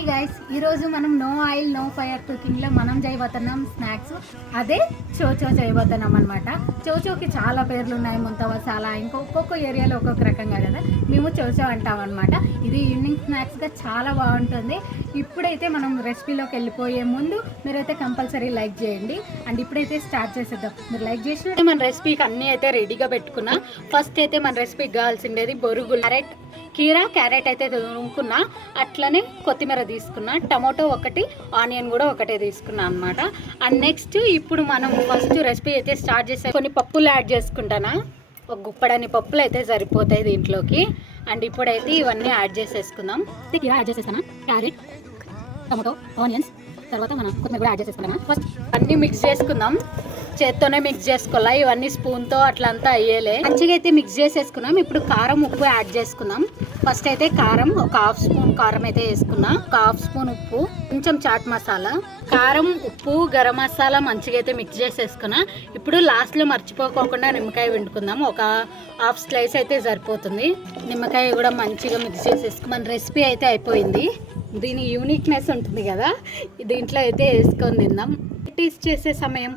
Hi guys, ఈరోజు మనం no oil no fire కుకింగ్లో మనం చేయబోతున్నాం స్నాక్స్. అదే చోచో చేయబోతున్నాం అనమాట. చోచోకి చాలా పేర్లు ఉన్నాయి, ముంత మసాలా, ఒక్కొక్క ఏరియాలో ఒక్కొక్క రకంగా కదా. మేము చోచో అంటాం అనమాట. ఇది ఈవినింగ్ స్నాక్స్గా చాలా బాగుంటుంది. ఇప్పుడైతే మనం రెసిపీలోకి వెళ్ళిపోయే ముందు మీరైతే కంపల్సరీ లైక్ చేయండి. అండ్ ఇప్పుడైతే స్టార్ట్ చేసేద్దాం. మీరు లైక్ చేసిన మన రెసిపీకి అన్నీ అయితే రెడీగా పెట్టుకున్నా. ఫస్ట్ అయితే మన రెసిపీకి కావాల్సిండేది బొరుగులు, క్యారెట్ అయితే తురుముకున్నా, అట్లనే కొత్తిమీర తీసుకున్నా, టమాటో ఒకటి, ఆనియన్ కూడా ఒకటే తీసుకున్నా అనమాట. అండ్ నెక్స్ట్ ఇప్పుడు మనం ఫస్ట్ రెసిపీ అయితే స్టార్ట్ చేసే కొన్ని పప్పులు యాడ్ చేసుకుంటానా. ఒక గుప్పడని పప్పులు అయితే సరిపోతాయి దీంట్లోకి. అండ్ ఇప్పుడైతే ఇవన్నీ యాడ్ చేసేసుకుందాం. కీరా యాడ్ చేసేస్తాను, క్యారెట్, టమాటో, ఆనియన్స్, తర్వాత మనం కొత్తిమీర కూడా యాడ్ చేసేసుకున్నాం. ఫస్ట్ అన్నీ మిక్స్ చేసుకుందాం. చేత్తోనే మిక్స్ చేసుకోవాలా, ఇవన్నీ స్పూన్తో అట్లంతా అయ్యేలే. మంచిగా అయితే మిక్స్ చేసేసుకున్నాం. ఇప్పుడు కారం, ఉప్పు యాడ్ చేసుకుందాం. ఫస్ట్ అయితే కారం, ఒక హాఫ్ స్పూన్ కారం అయితే వేసుకున్నా, ఒక హాఫ్ స్పూన్ ఉప్పు, కొంచెం చాట్ మసాలా, కారం, ఉప్పు, గరం మసాలా మంచిగా అయితే మిక్స్ చేసేసుకున్నా. ఇప్పుడు లాస్ట్లో మర్చిపోకుండా నిమ్మకాయ పిండుకుందాం. ఒక హాఫ్ స్లైస్ అయితే సరిపోతుంది. నిమ్మకాయ కూడా మంచిగా మిక్స్ చేసేసుకుని మన రెసిపీ అయితే అయిపోయింది. దీని యూనిక్నెస్ ఉంటుంది కదా, దీంట్లో అయితే వేసుకొని తిందాం. టేస్ట్ చేసే సమయం.